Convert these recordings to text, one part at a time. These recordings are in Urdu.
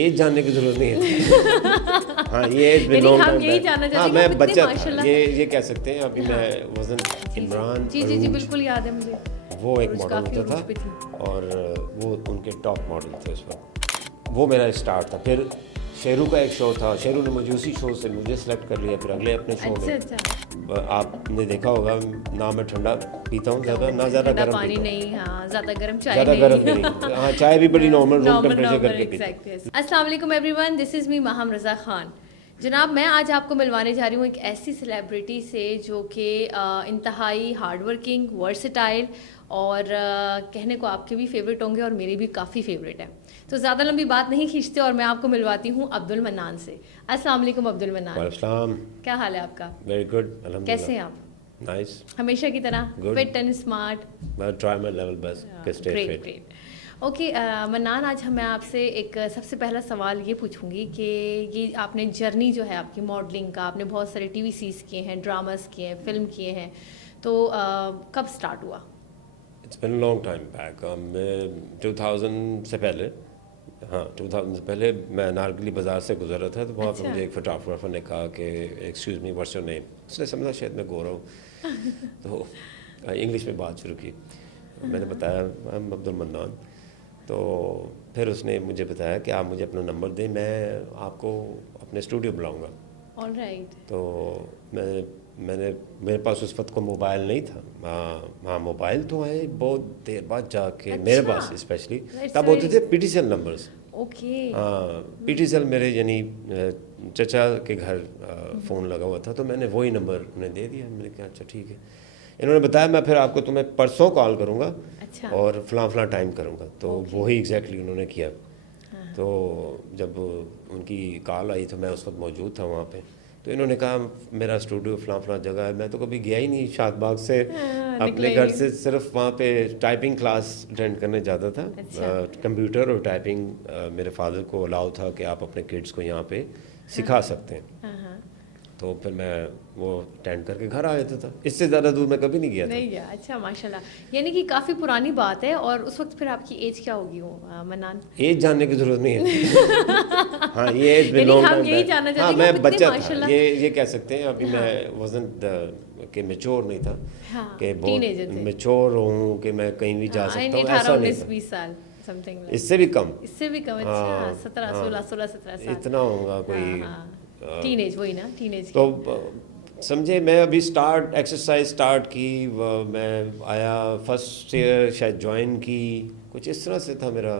ایج جاننے کی ضرورت نہیں ہے. ہاں یہ ایج میں ہم یہی جاننا چاہتے ہیں. میں بچہ تھا, یہ کہہ سکتے ہیں. ابھی میں وزن عمران جی بالکل یاد ہے مجھے, وہ ایک ماڈل ہوتا تھا اور وہ ان کے ٹاپ ماڈل تھے اس وقت. وہ میرا اسٹارٹ تھا. پھر شیرو کا ایک شو تھا, شیرو نے مجھے اسی شو سے مجھے سلیکٹ کر لیا. پھر اگلے اپنے شو میں آپ نے دیکھا ہوگا نہ میں ٹھنڈا پیتا ہوں زیادہ, نہ زیادہ گرم پانی نہیں, ہاں زیادہ گرم چائے زیادہ گرم نہیں, ہاں چائے بھی بڑی نارمل روم ٹیمپریچر کر کے پیتا. السلام علیکم ایوری ون, دس از می ماہم رضا خان. جناب میں آج آپ کو ملوانے جا رہی ہوں ایک ایسی سیلیبریٹی سے جو کہ انتہائی ہارڈ ورکنگ, ورسٹائل اور کہنے کو آپ کے بھی فیوریٹ ہوں گے اور میری بھی کافی فیوریٹ ہے. تو زیادہ لمبی بات نہیں کھینچتے اور میں آپ کو ملواتی ہوں عبد المنان سے. السلام علیکم عبد المنان. وعلیکم السلام. کیا حال ہے آپ کا؟ ویری گڈ الحمدللہ. کیسے ہیں آپ؟ نائس. ہمیشہ کی طرح فٹ اینڈ اسمارٹ. میں ٹرائی مائی لیول بیسٹ کہ اسٹے فٹ. گریٹ. اوکے منان, آج میں آپ سے ایک سب سے پہلا سوال یہ پوچھوں گی کہ یہ آپ نے جرنی جو ہے آپ کی ماڈلنگ کا, آپ نے بہت سارے ٹی وی سیریز کیے ہیں, ڈراماز کیے ہیں, فلم کیے ہیں, تو کب اسٹارٹ ہوا؟ It's been a long time back. 2000 سے پہلے, ہاں 2000 سے پہلے میں نارگلی بازار سے گزر رہا تھا تو وہاں پہ مجھے ایک فوٹوگرافر نے کہا کہ excuse me what's your name. اس نے سمجھا شاید میں گورا ہوں تو انگلش میں بات شروع کی. میں نے بتایا عبد المنان. تو پھر اس نے مجھے بتایا کہ آپ مجھے اپنا نمبر دیں, میں آپ کو اپنے اسٹوڈیو بلاؤں گا. All right. تو میں نے میرے پاس اس وقت کو موبائل نہیں تھا. ہاں موبائل تو آئے بہت دیر بعد جا کے میرے پاس, اسپیشلی تب ہوتے تھے P T C L numbers. Okay. ہاں پی ٹی سی ایل میرے یعنی چچا کے گھر فون لگا ہوا تھا تو میں نے وہی نمبر انہیں دے دیا. میں نے کہا اچھا ٹھیک ہے. انہوں نے بتایا میں پھر آپ کو تمہیں پرسوں کال کروں گا اور فلاں ٹائم کروں گا. تو وہی ایگزیکٹلی انہوں نے کیا. تو جب ان کی کال آئی تو میں اس وقت موجود تھا وہاں پہ. تو انہوں نے کہا میرا اسٹوڈیو فلاں جگہ ہے. میں تو کبھی گیا ہی نہیں شاد باغ سے, اپنے گھر سے صرف وہاں پہ ٹائپنگ کلاس اٹینڈ کرنے جاتا تھا. کمپیوٹر اور ٹائپنگ میرے فادر کو الاؤ تھا کہ آپ اپنے کڈس کو یہاں پہ سکھا سکتے ہیں. تو پھر میں وہ اٹینڈ کر کے گھر آ جاتا تھا. اس سے زیادہ دور میں کبھی نہیں گیا تھا. اچھا ماشاء اللہ, یعنی کہ کافی پرانی بات ہے. اور اس وقت پھر آپ کی ایج کیا ہوگی منان؟ ایج جاننے کی ضرورت نہیں ہے. ہاں یہ ایج میں لانگ ٹائم بیک. ہاں میں بچہ تھا, یہ کہہ سکتے ہیں. ابھی میں وزن کہ میچور نہیں تھا کہ بہت میچور ہوں کہ میں کہیں بھی جا سکتا ہوں, ایسا نہیں تھا. اس سے بھی کم. اچھا 17 اتنا ہوگا کوئی ٹین ایج, وہی نا ٹین ایج. تو سمجھے میں ابھی ایکسرسائز اسٹارٹ کی, میں آیا فرسٹ ایئر شاید جوائن کی, کچھ اس طرح سے تھا میرا.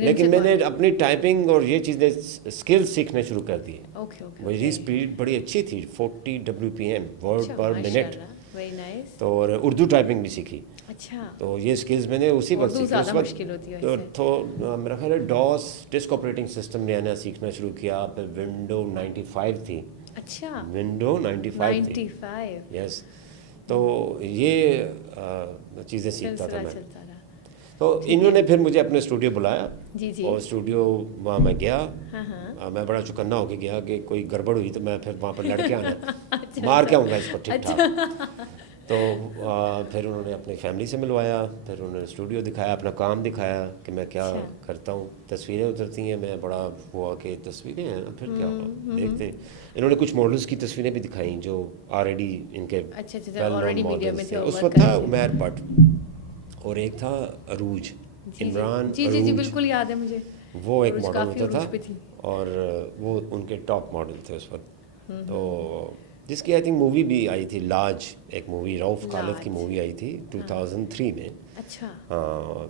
لیکن میں نے اپنی ٹائپنگ اور یہ چیزیں اسکل سیکھنے شروع کر دی. میری اسپیڈ بڑی اچھی تھی, 40 WPM ورڈ پر منٹ. تو اور اردو ٹائپنگ بھی سیکھی. تو یہ اسکلز میں نے اسی وقت سیکھی. اس وقت تو میرا خیال ہے ڈاس ڈسک آپریٹنگ سسٹم نیا سیکھنا شروع کیا. پھر ونڈو 95 تھی. اچھا ونڈو 95 تھی. یس. تو یہ چیزیں سیکھتا تھا میں. تو انہوں نے پھر مجھے اپنے اسٹوڈیو بلایا اور اسٹوڈیو وہاں میں گیا. میں بڑا چوکنا ہو کے گیا کہ کوئی گڑبڑ ہوئی تو میں پھر وہاں پر لڑ کے آنا, مار کے آؤں گا اس کو ٹھیک ٹھاک. تو پھر انہوں نے اپنی فیملی سے ملوایا. پھر انہوں نے اسٹوڈیو دکھایا, اپنا کام دکھایا کہ میں کیا کرتا ہوں. تصویریں اترتی ہیں, میں بڑا ہوا کہ تصویریں ہیں پھر کیا ہوا دیکھتے ہیں. انہوں نے کچھ ماڈلس کی تصویریں بھی دکھائیں جو آلریڈی ان کے اس وقت تھا عمیر بٹ اور ایک تھا عروج, عمران جی بالکل یاد ہے مجھے. وہ ایک ماڈل ہوتا تھا اور وہ ان کے ٹاپ ماڈل تھے اس وقت. تو جس کی آئی تھنک مووی بھی آئی تھی, لاج ایک مووی رؤف خالد کی مووی آئی تھی 2003 میں. ہاں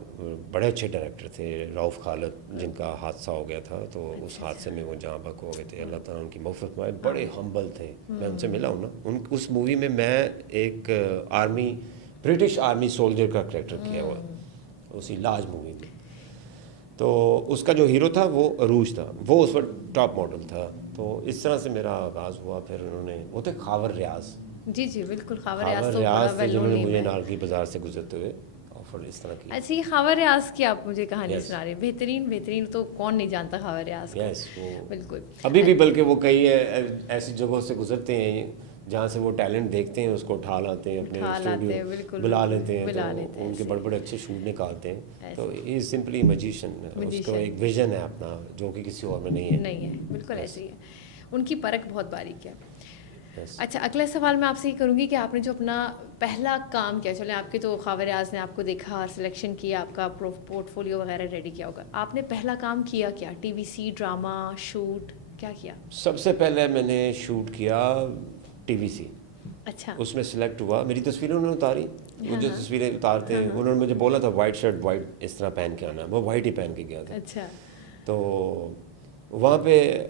بڑے اچھے ڈائریکٹر تھے رؤف خالد, جن کا حادثہ ہو گیا تھا. تو اس حادثے میں وہ جہاں بک ہو گئے تھے, اللہ تعالیٰ ان کی مغفرت فرمائے. بڑے ہمبل تھے. میں ان سے ملا ہوں نا. اس مووی میں ایک برٹش آرمی سولجر کا کریکٹر کیا ہوا اسی لاج مووی میں. تو اس کا جو ہیرو تھا وہ عروج تھا, وہ اس وقت ٹاپ ماڈل تھا. تو اس طرح سے میرا آغاز ہوا. پھر انہوں نے, وہ تھے خاور ریاض. جی بالکل خاور ریاض تھے جنہوں نے مجھے نارگلی بازار سے گزرتے ہوئے آفر اس طرح کی. اچھا, یہ خاور ریاض کی آپ مجھے کہانی سنا رہے ہیں. بہترین تو کون نہیں جانتا خاور ریاض کو. یس, وہ بالکل ابھی بھی, بلکہ وہ کئی ایسی جگہوں سے گزرتے ہیں جہاں سے وہ ٹیلنٹ دیکھتے ہیں اس کو اٹھا لاتے ہیں اپنے اسٹوڈیو بلا لیتے ہیں تو ان کے بڑے بڑے اچھے شوٹ نکالتے ہیں. تو یہ سمپلی میجیشین ہے, اس کو ایک ویژن ہے اپنا جو کہ کسی اور میں نہیں ہے. بالکل ایسے ہی ہے, ان کی پرکھ بہت باریک ہے. اچھا, اگلا سوال میں آپ سے یہ کروں گی کہ آپ نے جو اپنا پہلا کام کیا, چلیں آپ کے تو خاور اعاز نے آپ کو دیکھا, سلیکشن کیا, آپ کا پورٹ فولیو وغیرہ ریڈی کیا ہوگا, آپ نے پہلا کام کیا کیا, ٹی وی سی, ڈرامہ, شوٹ, کیا کیا؟ سب سے پہلے میں نے شوٹ کیا ٹی وی سی. اچھا. اس میں سلیکٹ ہوا, میری تصویریں انہوں نے اتاری, وہ جو تصویریں اتارتے ہیں انہوں نے مجھے بولا تھا وائٹ شرٹ وائٹ اس طرح پہن کے آنا, وہ وائٹ ہی پہن کے گیا تھا. اچھا. تو وہاں پہ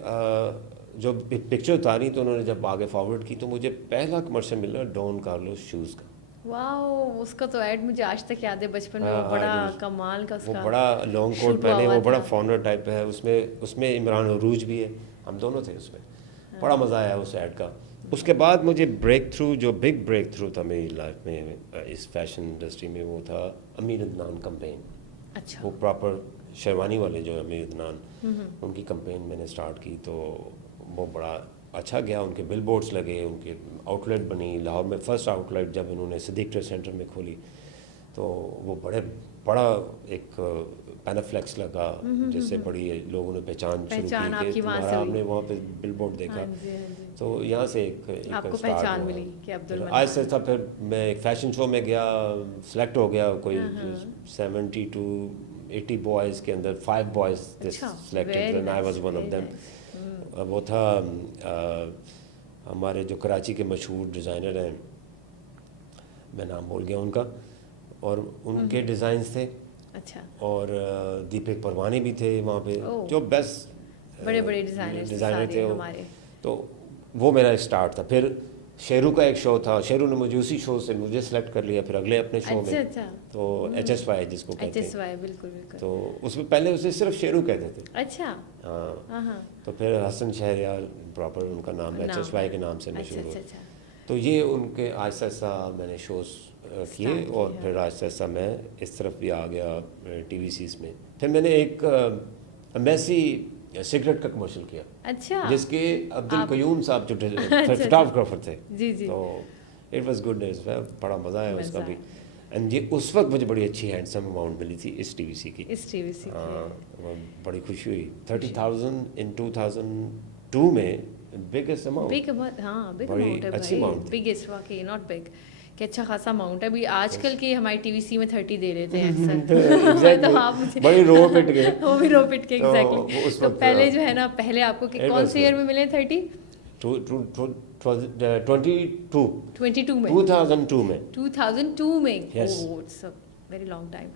جو پکچر اتاری تو انہوں نے جب آگے فارورڈ کی تو مجھے پہلا کمرشل ملا ڈون کارلوس شوز کا. واو, اس کا تو ایڈ مجھے آج تک یاد ہے بچپن میں, وہ بڑا کمال کا, وہ بڑا لانگ کوٹ پہنے, وہ بڑا فارنر ٹائپ ہے, اس میں عمران عروج بھی ہے, ہم دونوں تھے اس میں. بڑا مزہ آیا اس ایڈ کا. اس کے بعد مجھے بریک تھرو, جو بگ بریک تھرو تھا میری لائف میں اس فیشن انڈسٹری میں, وہ تھا امیر عدنان کمپین. اچھا. وہ پراپر شیروانی والے جو امیر عدنان, ان کی کمپین میں نے اسٹارٹ کی تو وہ بڑا اچھا گیا. ان کے بل بورڈز لگے, ان کے آؤٹ لیٹ بنی لاہور میں. فرسٹ آؤٹ لیٹ جب انہوں نے صدیق ٹریڈ سینٹر میں کھولی تو وہ بڑا ایک پینافلیکس لگا, جس سے بڑی لوگوں نے پہچان شروع کی کہ تمہارا, ہم نے وہاں پہ بل بورڈ دیکھا. تو یہاں سے ایک آپ کو پہچان ملی کہ عبدالمنان. آہستہ آہستہ پھر میں ایک فیشن شو میں گیا, سلیکٹ ہو گیا. کوئی 70 to 80 بوائز کے اندر 5 boys selected and I was one of them. وہ تھا ہمارے جو کراچی کے مشہور ڈیزائنر ہیں, میں نام بھول گیا ان کا, اور ان کے ڈیزائنس تھے. اچھا. اور دیپک پروانی بھی تھے وہاں پہ, جو بیسٹ بڑے بڑے ڈیزائنر تھے ہمارے. تو وہ میرا اسٹارٹ تھا. پھر شیرو کا ایک شو تھا, شیرو نے مجھے اسی شو سے مجھے سلیکٹ کر لیا پھر اگلے اپنے شو میں. تو HSY جس کو کہتے ہیں, بالکل بالکل. تو اس میں پہلے اسے صرف شیرو کہتے تھے. اچھا. ہاں. تو پھر حسن شہریار پراپر ان کا نام HSY کے نام سے مشہور ہوا. تو یہ ان کے آہستہ آہستہ میں نے شوز کیے, اور پھر آہستہ آہستہ میں اس طرف بھی آ گیا ٹی وی سیز میں. پھر میں نے ایک میسی سگریٹ کا کمرشل کیا. اچھا. جس کے عبدالقیوم صاحب جو فوٹوگرافر تھے. جی جی. تو اٹ واز گڈ, بڑا مزہ آیا اس کا بھی. اینڈ یہ اس وقت مجھے بڑی اچھی ہینڈسم اماؤنٹ ملی تھی اس ٹی وی سی کی. ہاں, بڑی خوشی ہوئی. 30,000 ان 2002 میں بگیسٹ اماؤنٹ. ہاں, بڑی اچھی اماؤنٹ, بگیسٹ واقعی, ناٹ بگ, کہ اچھا خاصا اماؤنٹ ہے. ابھی آج کل کی ہماری ٹی وی سی میں 30 دے رہے تھے اکثر, تو آپ مجھے بڑی رو پٹ گئے. وہ بھی رو پٹ کے ایگزیکٹلی. تو پہلے جو ہے نا, پہلے آپ کو کون سے ایئر میں ملے 30؟ 2002 میں. 2002 میں, it's a very long time.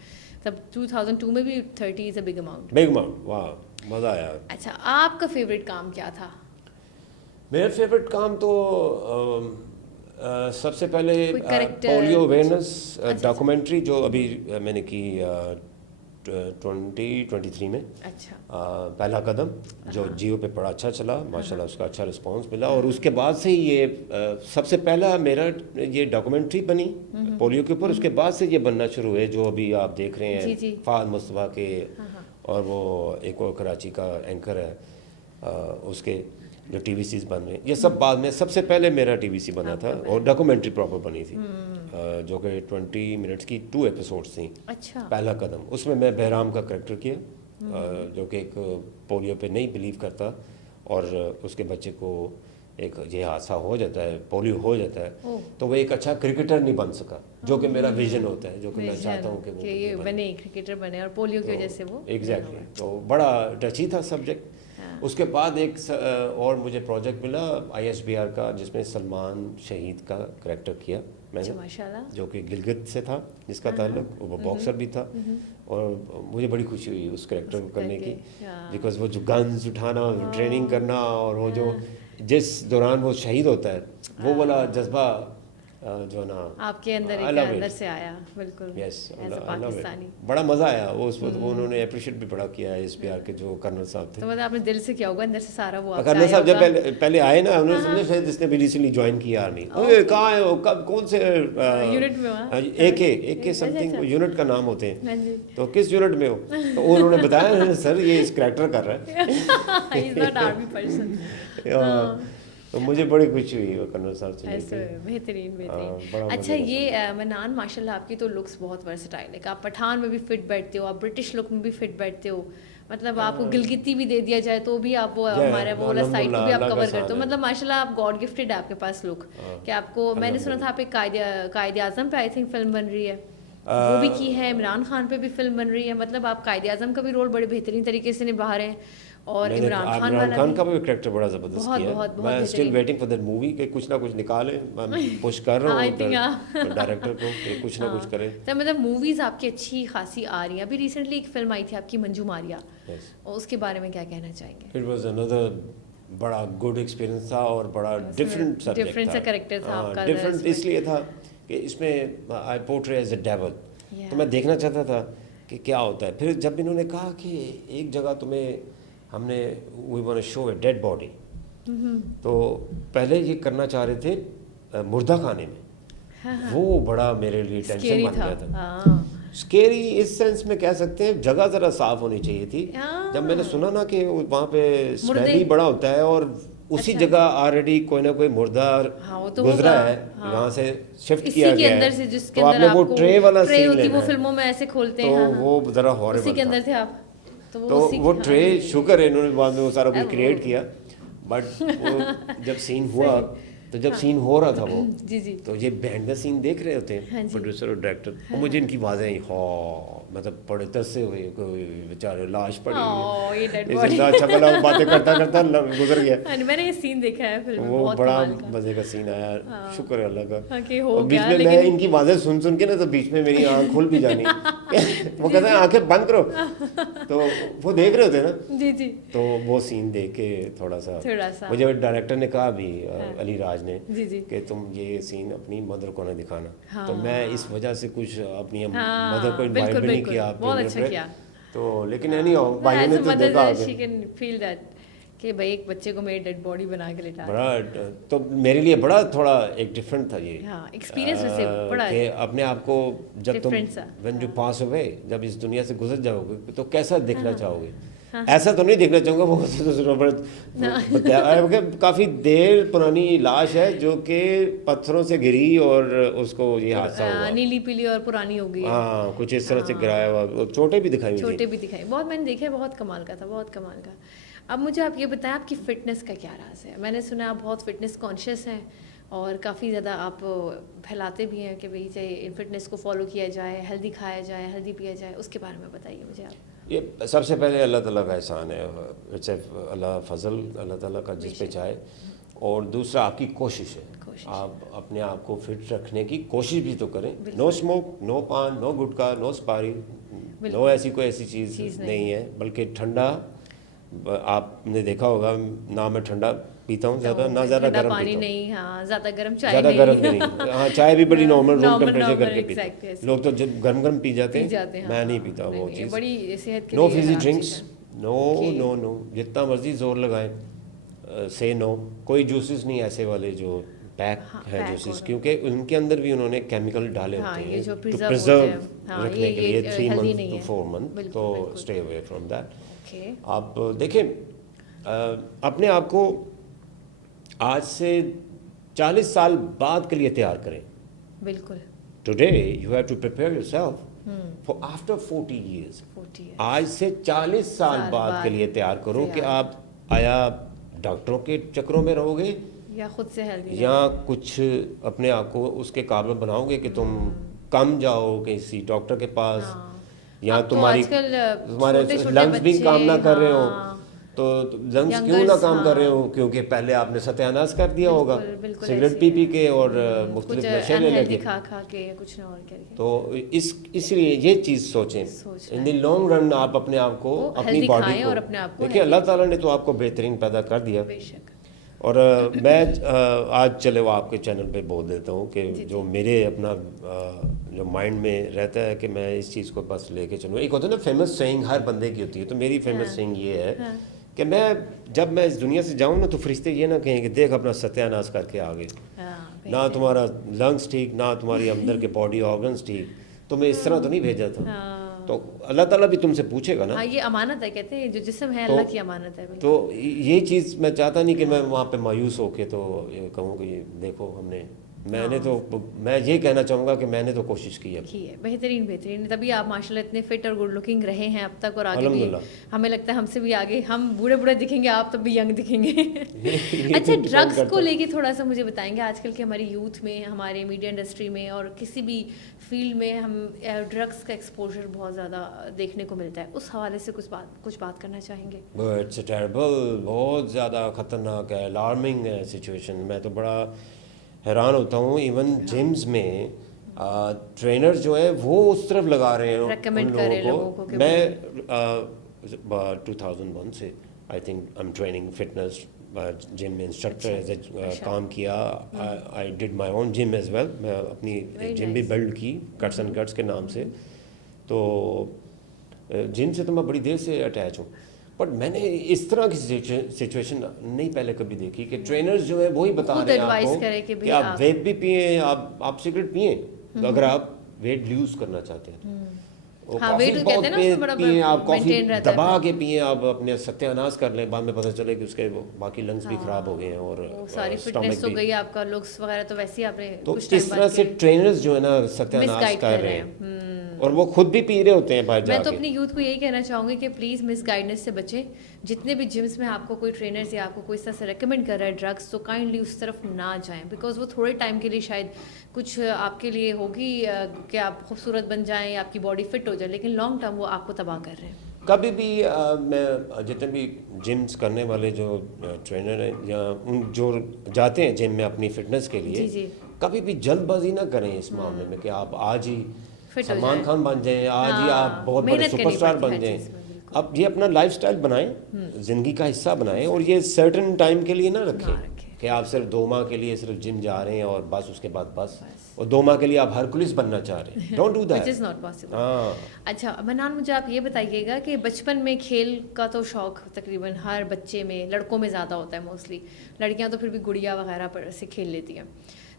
تب 2002 میں بھی 30 is a big amount. Big amount, واہ مزہ آیا. اچھا, آپ کا فیوریٹ کام کیا تھا؟ میرا فیوریٹ کام تو سب سے پہلے پولیو اویئرنیس ڈاکومنٹری جو ابھی میں نے کی 2023 میں. اچھا. پہلا قدم, جو جیو پہ بڑا اچھا چلا ماشاء اللہ, اس کا اچھا رسپانس ملا. اور اس کے بعد سے ہی یہ سب سے پہلا میرا یہ ڈاکومنٹری بنی پولیو کے اوپر. اس کے بعد سے یہ بننا شروع ہوئے جو ابھی آپ دیکھ رہے ہیں فہد مصطفیٰ کے, اور وہ ایک اور کراچی کا اینکر ہے اس کے, جو ٹی وی سیز بن رہے ہیں. یہ سب بعد میں, سب سے پہلے میرا ٹی وی سی بنا تھا اور ڈاکومنٹری پراپر بنی تھی, جو کہ 20 منٹس کی 2 ایپیسوڈس تھیں. اچھا. پہلا قدم, اس میں بہرام کا کریکٹر کیا, جو کہ ایک پولیو پہ نہیں بلیو کرتا, اور اس کے بچے کو ایک یہ حادثہ ہو جاتا ہے, پولیو ہو جاتا ہے, تو وہ ایک اچھا کرکٹر نہیں بن سکا, جو کہ میرا ویژن ہوتا ہے, جو کہ میں چاہتا ہوں کہ یہ بنے, کرکٹر بنے, اور پولیو کی وجہ سے وہ ایگزیکٹلی. تو بڑا ٹچی تھا سبجیکٹ. اس کے بعد ایک اور مجھے پروجیکٹ ملا ISBR کا, جس میں سلمان شہید کا کریکٹر کیا میں نے, جو کہ گلگت سے تھا جس کا تعلق, وہ باکسر بھی تھا. اور مجھے بڑی خوشی ہوئی اس کریکٹر کو کرنے کی, بیکاز وہ جو گنز اٹھانا, ٹریننگ کرنا, اور وہ جو جس دوران وہ شہید ہوتا ہے, وہ والا جذبہ جو نا آپ کے اندر سے آیا. بالکل. یس, بڑا مزہ آیا اس وقت. وہ انہوں نے اپریشیٹ بھی بڑا کیا SBR کے جو کرنل صاحب تھے. تو مطلب آپ نے دل سے کیا ہوگا, اندر سے سارا وہ کرنل صاحب جب پہلے آئے نا, انہوں نے سمجھا شاید جس نے بھی ریسنٹلی جوائن کیا آرمی, کہاں ہے وہ, کب, کون سے یونٹ میں, AK سم تھنگ یونٹ کا نام ہوتے ہیں, تو کس یونٹ میں ہو, تو انہوں نے بتایا سر یہ اس کریکٹر کر رہا ہے. تو مجھے بڑی خوشی ہوئی وہ کنور صاحب سے ایسے بہترین بڑا بہترین. اچھا یہ منان ماشاء اللہ آپ کی تو لکس بہت ورسٹائل ہے کہ آپ پٹھان میں بھی فٹ بیٹھتے ہو, آپ برٹش لک میں بھی فٹ بیٹھتے ہو, مطلب آپ کو گلگتی بھی دے دیا جائے تو بھی آپ وہ ہمارا وہ والا سائڈ کو بھی آپ کور کرتے ہو. مطلب ماشاء اللہ آپ گاڈ گفٹیڈ ہے آپ کے پاس لک کہ آپ کو, میں نے سنا تھا آپ ایک قائد اعظم پہ آئی تھنک فلم بن رہی ہے, وہ بھی کی ہے, عمران خان پہ بھی فلم بن رہی ہے. مطلب آپ قائد اعظم کا بھی رول بڑے بہترین طریقے سے نبھا رہے ہیں, اور عمران خان کا بھی کریکٹر بڑا زبردست کیا ہے. میں still waiting for that movie کہ کچھ نہ کچھ نکالے. میں پش کر رہا ہوں ڈائریکٹر کو کہ کچھ نہ کچھ کرے. تو مطلب موویز آپ کی اچھی خاصی آ رہی ہیں. ابھی ریسنٹلی ایک فلم آئی تھی آپ کی منجو ماریا, اور اس کے بارے میں کیا کہنا چاہیں گے؟ اٹ واز انادر بڑا گڈ ایکسپیرینس تھا اور بڑا ڈفرینٹ سبجیکٹ تھا. ڈفرینٹ سا کریکٹر تھا آپ کا. ڈفرینٹ اس لیے تھا کہ اس میں آئی پورٹری ایز اے ڈیول, تو میں دیکھنا چاہتا تھا کہ کیا ہوتا ہے. پھر جب انہوں نے کہا کہ ایک جگہ تمہیں ہم نے we want to show a dead body, تو پہلے یہ کرنا چاہ رہے تھے مردہ خانے میں. وہ بڑا میرے لیے ٹینشن بن گیا تھا. اسکیری اس سینس میں کہہ سکتے ہیں, جگہ ذرا صاف ہونی چاہیے تھی. جب میں نے سنا نا کہ وہاں پہ اسمیل ہی بڑا ہوتا ہے اور اسی جگہ آلریڈی کوئی نہ کوئی مردہ گزرا ہے, وہاں سے شفٹ کیا گیا ہے, تو آپ نے وہ ٹرے والا سین لینا ہے. فلموں میں ایسے کھولتے ہیں, تو وہ ذرا ہارریبل اسی کے اندر تھے آپ. تو وہ ٹرے شکر ہے انہوں نے بعد میں وہ سارا کچھ کریٹ کیا. بٹ وہ جب سین ہوا, تو جب سین ہو رہا تھا وہ, تو یہ بینڈ کا سین دیکھ رہے ہوتے ہیں پروڈیوسر اور ڈائریکٹر, اور مجھے ان کی آوازیں مطلب بڑے ترسے ہوئے, کوئی بیچارے لاش پڑی ہوئی, اچھا بلا باتیں کرتا کرتا گزر گیا. میں نے یہ سین دیکھا ہے فلم میں, وہ بڑا مزے کا سین آیا, شکر ہے اللہ کا. بیچ میں میں ان کی آوازیں سن سن کے نا, تو بیچ میں میری آنکھ کھل بھی جانی. وہ کہتے ہیں آنکھیں بند کرو, تو وہ دیکھ رہے ہوتے ہیں نا. جی جی. تو وہ سین دیکھ کے تھوڑا سا مجھے ڈائریکٹر نے کہا بھی, علی راج نے, کہ تم یہ سین اپنی مدر کو نہ دکھانا. تو میں اس وجہ سے کچھ اپنی مدر کو انوائٹ بھی نہیں کیا. بہت اچھا کیا. تو لیکن نہیں ہو بھائی نے تو دیکھا کہ بھائی ایک بچے کو میری ڈیڈ باڈی بنا کے لٹا بڑا, تو میرے لیے بڑا تھوڑا ایک ڈفرینٹ تھا یہ ایکسپیرینس ویسے بڑا کہ اپنے آپ کو جب تم وین یو پاس ہوئے, جب اس دنیا سے گزر جاؤ گے تو کیسا دیکھنا چاہو گے. ایسا تو نہیں دیکھنا چاہوں گا وہ کافی دیر پرانی لاش ہے جو کہ پتھروں سے گری اور اس کو یہ حادثہ ہوا, نیلی پیلی اور پرانی ہو گئی. ہاں کچھ اس طرح سے گرایا ہوا, چوٹیں بھی دکھائی ہوئی, چھوٹے بھی دکھائی, بہت میں نے دیکھا, بہت کمال کا تھا, بہت کمال کا. اب مجھے آپ یہ بتائیں آپ کی فٹنس کا کیا راز ہے؟ میں نے سنا آپ بہت فٹنس کانشیس ہیں اور کافی زیادہ آپ پھیلاتے بھی ہیں کہ بھائی چاہیے فٹنس کو فالو کیا جائے, ہیلدی کھایا جائے, ہیلدی پیا جائے. اس کے بارے میں بتائیے مجھے آپ. یہ سب سے پہلے اللہ تعالیٰ کا احسان ہے, اللہ فضل اللہ تعالیٰ کا جس پہ چاہے, اور دوسرا آپ کی کوشش ہے. آپ اپنے آپ کو فٹ رکھنے کی کوشش بھی تو کریں. نو اسموک, نو پان, نو گٹکا, نو سپاری, نو ایسی کوئی ایسی چیز نہیں ہے. بلکہ ٹھنڈا, آپ نے دیکھا ہوگا نہ میں ٹھنڈا پیتا ہوں زیادہ, نہ زیادہ گرم پانی نہیں, ہاں زیادہ گرم چائے زیادہ گرم نہیں. ہاں چائے بھی بڑی نارمل روم ٹیمپریچر کر کے پیتے ہیں لوگ, تو جب گرم گرم پی جاتے ہیں, میں نہیں پیتا وہ چیز. بڑی صحت کے نو فیزی ڈرنکس, نو نو نو, جتنا مرضی زور لگائیں, سے نو. کوئی جوسز نہیں ایسے والے جو پیک ہے جوسز, کیونکہ ان کے اندر بھی انہوں نے کیمیکل ڈالے ہوتے ہیں ٹو پرزرو رکھنے کے لیے 3 months to 4 months, تو اسٹے اوے فرام دیٹ. آپ دیکھیں اپنے آپ کو آج سے 40 سال بعد کے لیے تیار کریں. بالکل. Today you have to prepare yourself for after 40 years. آج سے 40 سال بعد کے لیے تیار کرو کہ آپ آیا ڈاکٹروں کے چکروں میں رہو گے یا خود سے ہیلدی, یا کچھ اپنے آپ کو اس کے قابل بناؤ گے کہ تم کم جاؤ کسی ڈاکٹر کے پاس, یا تمہارے لنگس بھی کام نہ کر رہے ہوں. تو لنگس کیوں نہ کام کر رہے ہوں؟ کیونکہ پہلے آپ نے ستیہ ناش کر دیا ہوگا سگریٹ پی پی کے اور مختلف نشے لے لے کے. تو اس لیے یہ چیز سوچیں, ان دی لانگ رن آپ اپنے آپ کو, اپنی باڈی کو دیکھیں. اللہ تعالیٰ نے تو آپ کو بہترین پیدا کر دیا. اور میں آج چلے وہ آپ کے چینل پہ بول دیتا ہوں کہ جو میرے اپنا جو مائنڈ میں رہتا ہے کہ میں اس چیز کو بس لے کے چلوں. ایک ہوتا ہے نا فیمس سینگ, ہر بندے کی ہوتی ہے, تو میری فیمس سینگ یہ ہے کہ جب میں اس دنیا سے جاؤں نا, تو فرشتے یہ نہ کہیں کہ دیکھ اپنا ستیہ ناش کر کے آگے, نہ تمہارا لنگس ٹھیک, نہ تمہاری اندر کے باڈی آرگنس ٹھیک, تو میں اس طرح تو نہیں بھیجا تھا. تو اللہ تعالیٰ بھی تم سے پوچھے گا نا. ہاں یہ امانت ہے, کہتے ہیں جو جسم ہے اللہ کی امانت ہے. تو یہ چیز میں چاہتا نہیں کہ میں وہاں پہ مایوس ہو کے تو کہوں کہ دیکھو ہم نے, میں نے تو, میں یہ کہنا چاہوں گا کہ میں نے تو کوشش کی ہے. بہترین بہترین, تبھی آپ ماشاء اللہ اتنے فٹ اور گڈ لکنگ رہے ہیں اب تک, اور آگے بھی ہمیں لگتا ہے ہم سے بھی آگے, ہم بوڑھے بوڑھے دکھیں گے, آپ تب بھی ینگ دکھیں گے. اچھا ڈرگس کو لے کے تھوڑا سا مجھے بتائیں گے, آج کل کے ہماری یوتھ میں, ہمارے میڈیا انڈسٹری میں اور کسی بھی فیلڈ میں ہم ڈرگس کا ایکسپوجر بہت زیادہ دیکھنے کو ملتا ہے, اس حوالے سے کچھ بات کرنا چاہیں گے؟ اٹس ٹیربل, بہت زیادہ خطرناک ہے, الارمنگ ہے سچویشن. میں تو بڑا حیران ہوتا ہوں, ایون جمز میں ٹرینر جو ہے وہ اس طرف لگا رہے ہیں ان لوگوں کو. میں 2001 سے I think I am training fitness gym میں انسٹرکٹر ایز اے کام کیا. آئی ڈڈ مائی اون جم ایز ویل, میں اپنی جم بھی بلڈ کی کٹس اینڈ کٹس کے نام سے. تو جم سے تو میں بڑی دیر سے اٹیچ ہوں, بٹ میں نے اس طرح کی سچویشن نہیں پہلے کبھی دیکھی کہ ٹرینرز جو ہے وہی بتا رہے ہیں آپ کو کہ آپ ویپ بھی پئیں, آپ سگریٹ پئیں اگر آپ ویٹ لوز کرنا چاہتے ہیں. کافی بہت پئیں آپ, کافی دبا کے پئیں آپ, اپنے ستیہ ناش کر لیں, بعد میں پتہ چلے کہ اس کے باقی لنگس بھی خراب ہو گئے ہیں اور ساری فٹنس ہو گئی آپ کا, لکس وغیرہ تو ویسے ہی آپ نے. تو اس طرح سے ٹرینرز جو ہے نا ستیہ ناش کر رہے ہیں, اور وہ خود بھی پی رہے ہوتے ہیں باہر جا کے. میں تو اپنی یوتھ کو یہی کہنا چاہوں گی کہ پلیز مس گائیڈنس سے بچیں. جتنے بھی جمس میں آپ کو کوئی ٹرینرز یا آپ کو کوئی اس طرح سے ریکمینڈ کر رہا ہے ڈرگس, تو کائنڈلی اس طرف نہ جائیں, بیکاز وہ تھوڑے ٹائم کے لیے شاید کچھ آپ کے لیے ہوگی کہ آپ خوبصورت بن جائیں, آپ کی باڈی فٹ ہو جائے, لیکن لانگ ٹرم وہ آپ کو تباہ کر رہے ہیں. کبھی بھی میں جتنے بھی جمس کرنے والے جو ٹرینر ہیں یا ان جو جاتے ہیں جم میں اپنی فٹنس کے لیے, کبھی بھی جلد بازی نہ کریں اس معاملے میں کہ آپ آج ہی سلمان خان بن جائیں, آج ہی آپ بہت بڑے سپر اسٹار بن جائیں. اب یہ اپنا لائف سٹائل بنائیں, زندگی کا حصہ بنائیں, اور یہ سرٹن ٹائم کے لیے نہ رکھیں کہ آپ صرف 2 ماہ کے لیے صرف جم جا رہے ہیں اور بس اس کے بعد بس, اور 2 ماہ کے لیے آپ ہرکولس بننا چاہ رہے ہیں. Don't do that, which is not possible. اچھا منان, مجھے آپ یہ بتائیے گا کہ بچپن میں کھیل کا تو شوق تقریباً ہر بچے میں, لڑکوں میں زیادہ ہوتا ہے موسٹلی, لڑکیاں تو پھر بھی گڑیا وغیرہ پر سے کھیل لیتی ہیں.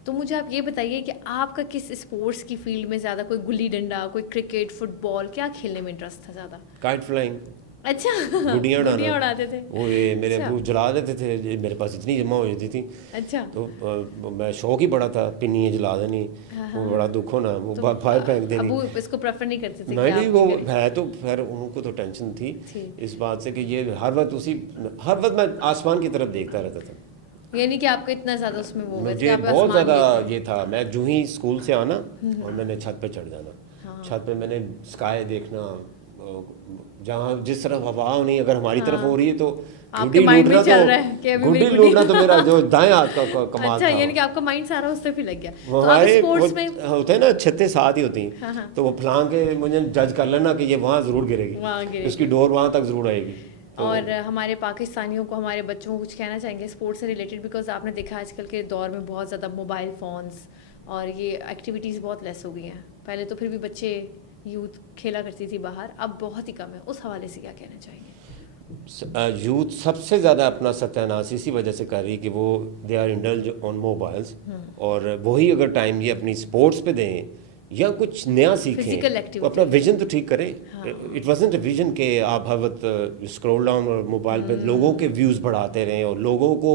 تو مجھے آپ یہ بتائیے کہ آپ کا کس اسپورٹس کی فیلڈ میں زیادہ, کوئی گلی ڈنڈا, کوئی کرکٹ, فٹ بال, کیا کھیلنے میں انٹرسٹ تھا زیادہ؟ Kite flying. اچھا, گڈیاں اڑاتے تھے وہ, یہ میرے ابو جلا دیتے تھے, میرے پاس اتنی جمع ہو جاتی تھی. اچھا, تو میں شوق ہی بڑا تھا, پنیاں جلا دینی, وہ بڑا دکھ ہونا, وہ باہر پھینک دینی. ابو اس کو پریفر نہیں کرتے تھے؟ نہیں, وہ ہے تو پھر ان کو تو ٹینشن تھی اس بات سے کہ یہ ہر وقت میں آسمان کی طرف دیکھتا رہتا تھا. یعنی کہ آپ کو اتنا زیادہ اس میں وہ مجھے بہت زیادہ یہ تھا, میں جو ہی اسکول سے آنا اور میں نے چھت پہ چڑھ جانا. چھت پہ میں نے اسکائی دیکھنا, جہاں جس طرف ہوا نہیں, اگر ہماری طرف ہو رہی ہے تو گڈی لوٹنا تو میرا جو دائیں ہاتھ کا کمال تھا. یعنی کہ آپ کا مائنڈ سارا اس طرف ہی لگ گیا. ہمارے ہوتے ہیں نا چھتیں ساتھ ہی ہوتی ہیں, تو وہ پھلانگ کے مجھے جج کر لینا کہ یہ وہاں ضرور گرے گی, اس کی ڈور وہاں تک ضرور آئے گی. اور ہمارے پاکستانیوں کو, ہمارے بچوں کو کچھ کہنا چاہیں گے اسپورٹس سے ریلیٹڈ؟ بیکاز آپ نے دیکھا آج کل کے دور میں بہت زیادہ موبائل فونس اور یہ ایکٹیویٹیز بہت لیس ہو گئی ہیں. پہلے تو پھر بھی بچے یوتھ کھیلا کرتی تھی باہر, اب بہت ہی کم ہے. اس حوالے سے کیا کہنا چاہیں گے؟ یوتھ سب سے زیادہ اپنا ستیہ ناش اسی وجہ سے کر رہی کہ وہ they are indulge on mobiles, اور وہی اگر ٹائم یہ اپنی اسپورٹس پہ دیں یا کچھ نیا سیکھیں, اپنا ویژن تو ٹھیک کریں. اٹ وازنٹ اے ویژن کہ آپ ہر وقت اسکرول ڈاؤن اور موبائل پہ لوگوں کے ویوز بڑھاتے رہیں اور لوگوں کو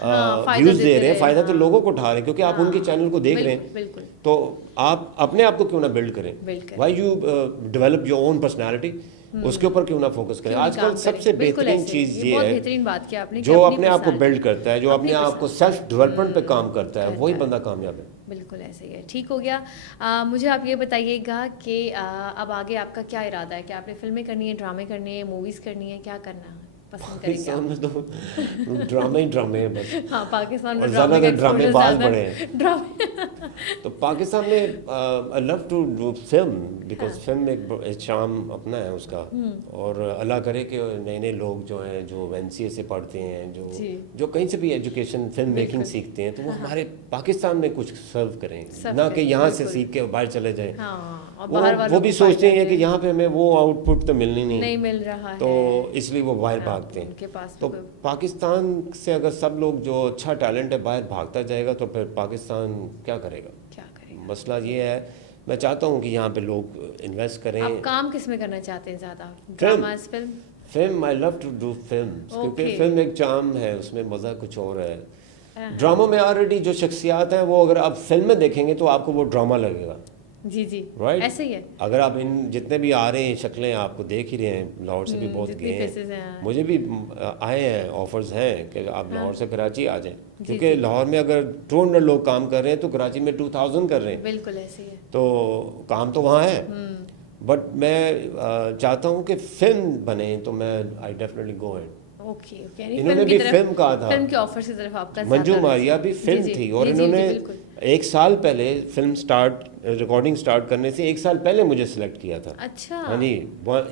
ویوز دے رہے ہیں. فائدہ تو لوگوں کو اٹھا رہے ہیں کیونکہ آپ ان کے چینل کو دیکھ رہے ہیں. تو آپ اپنے آپ کو کیوں نہ بلڈ کریں, why you develop your own personality, اس کے اوپر کیوں نہ فوکس کریں. آج کل سب سے بہترین چیز یہ ہے جو اپنے آپ کو بلڈ کرتا ہے, جو اپنے آپ کو سیلف ڈیولپمنٹ پہ کام کرتا ہے, وہی بندہ کامیاب ہے. بالکل ایسے ہی ہے. ٹھیک ہو گیا. مجھے آپ یہ بتائیے گا کہ اب آگے آپ کا کیا ارادہ ہے, کہ آپ نے فلمیں کرنی ہے, ڈرامے کرنی ہے, موویز کرنی ہے, کیا کرنا پسند کریں گے؟ پاکستان میں تو ڈرامے ہیں بس. ہاں, پاکستان میں زیادہ تر ڈرامے باز بڑے ہیں. تو پاکستان میں I love to do film, because film ایک شام اپنا ہے اس کا, اور اللہ کرے کہ نئے نئے لوگ جو ہیں جو NCA سے پڑھتے ہیں, جو کہیں سے بھی ایجوکیشن فلم میکنگ سیکھتے ہیں, تو وہ ہمارے پاکستان میں کچھ سرو کریں, نہ کہ یہاں سے سیکھ کے باہر چلے جائیں. وہ بھی سوچتے ہیں کہ یہاں پہ ہمیں وہ آؤٹ پٹ تو ملنی نہیں مل رہا ہے, تو اس لیے وہ باہر بھاگتے ہیں. تو پاکستان سے اگر سب لوگ جو اچھا ٹیلنٹ ہے باہر بھاگتا جائے گا تو پھر پاکستان کیا کرے گا؟ مسئلہ یہ ہے میں چاہتا ہوں کہ یہاں پہ لوگ انویسٹ کریں. آپ کام کس میں کرنا چاہتے ہیں زیادہ؟ Dramas, film. I love to do film کیونکہ فلم ایک چارم ہے, اس میں مزہ کچھ اور ہے. ڈراموں میں آلریڈی جو شخصیات ہیں وہ اگر آپ فلم میں دیکھیں گے تو آپ کو وہ ڈرامہ لگے گا. جی جی رائٹ, ایسے ہی ہے. اگر آپ ان جتنے بھی آ رہے ہیں شکلیں آپ کو دیکھ ہی رہے ہیں, لاہور سے بھی بہت گئے ہیں, مجھے بھی آئے ہیں آفرز ہیں کہ آپ لاہور سے کراچی آ جائیں, کیونکہ لاہور میں اگر 200 لوگ کام کر رہے ہیں تو کراچی میں 2000 کر رہے ہیں. بالکل ایسے ہی ہے, تو کام تو وہاں ہے. بٹ میں چاہتا ہوں کہ فلم بنے تو میں آئی ڈیفینیٹلی گو ہیڈ. انہوں نے بھی فلم کہا تھا, فلم کے آفر کی طرف آپ کا منجو ماریا بھی فلم تھی, اور انہوں نے 1 سال پہلے فلم ریکارڈنگ سٹارٹ کرنے سے 1 سال پہلے مجھے سلیکٹ کیا تھا. اچھا, ہاں جی,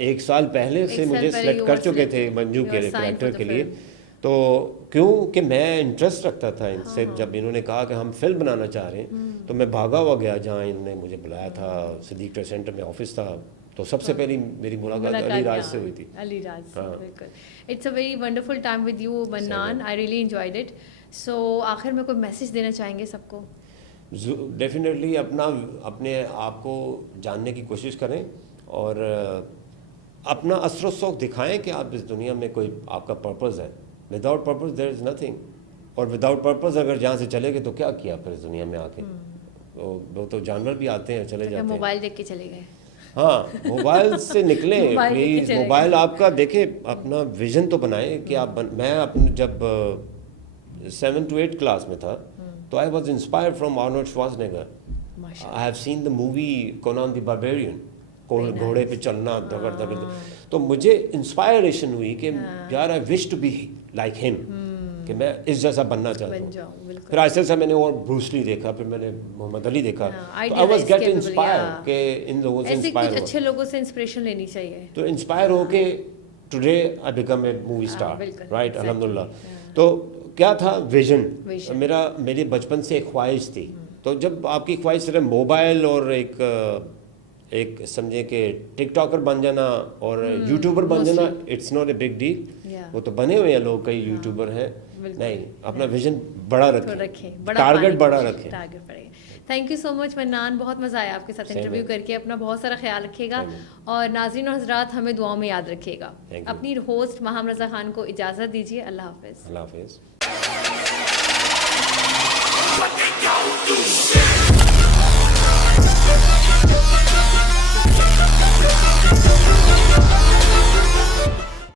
1 سال پہلے سے مجھے سلیکٹ کر چکے تھے منجو کے کریکٹر کے لیے. تو کیوں کہ میں انٹرسٹ رکھتا تھا ان سے. جب انہوں نے کہا کہ ہم فلم بنانا چاہ رہے ہیں تو میں بھاگا ہوا گیا جہاں انہوں نے مجھے بلایا تھا, صدیق ٹریڈ سینٹر میں آفس تھا. تو سب سے پہلی میری ملاقات علی راج سے ہوئی تھی. علی راج سے, بالکل. It's a very wonderful time with you Mannan, I really enjoyed it. So آخر میں کوئی میسج دینا چاہیں گے سب کو؟ ڈیفینیٹلی اپنے آپ کو جاننے کی کوشش کریں اور اپنا اثر و سوق دکھائیں کہ آپ اس دنیا میں کوئی آپ کا پرپز ہے. Without purpose there is nothing. اور وداؤٹ پرپز اگر جہاں سے چلے گئے تو کیا کیا پھر اس دنیا میں آ کے؟ وہ تو جانور بھی آتے ہیں چلے جاتے ہیں. موبائل دیکھ کے چلے گئے. ہاں, موبائل سے نکلیں پلیز. موبائل آپ کا دیکھیں, اپنا ویژن تو بنائیں کہ آپ میں اپنے جب 7 to 8 کلاس میں تھا تو I was inspired from Arnold Schwarzenegger. I have seen the movie Conan the Barbarian, گھوڑے پہ چلنا دگڑ دگڑ. تو مجھے انسپائریشن ہوئی کہ یار آئی وش ٹو بی لائک ہم, کہ میں اس جیسا بننا چاہتا ہوں. پھر ایسے سے میں نے اور بروس لی دیکھا, پھر میں نے محمد علی دیکھا, تو آئی واز گیٹ انسپائر کہ ان لوگوں سے انسپائر ہو. اچھے لوگوں سے انسپریشن لینی چاہیے. تو انسپائر ہو کے today I become a movie star, right, الحمدللہ. تو کیا تھا ویژن میری بچپن سے ایک خواہش تھی. تو جب آپ کی خواہش صرف موبائل اور ایک سمجھے کہ ٹک ٹاکر بن جانا اور یوٹیوبر بن جانا, it's not a big deal. وہ تو بنے ہوئے ہیں لوگ, کئی یوٹیوبر ہیں. نہیں, اپنا ویژن بڑا رکھیں, ٹارگٹ بڑا رکھیں. تھینک یو سو مچ منان, بہت مزہ آیا آپ کے ساتھ انٹرویو کر کے. اپنا بہت سارا خیال رکھیے گا اور ناظرین و حضرات ہمیں دعاؤں میں یاد رکھیے گا. اپنی ہوسٹ مہام رضا خان کو اجازت دیجیے. اللہ حافظ. اللہ حافظ.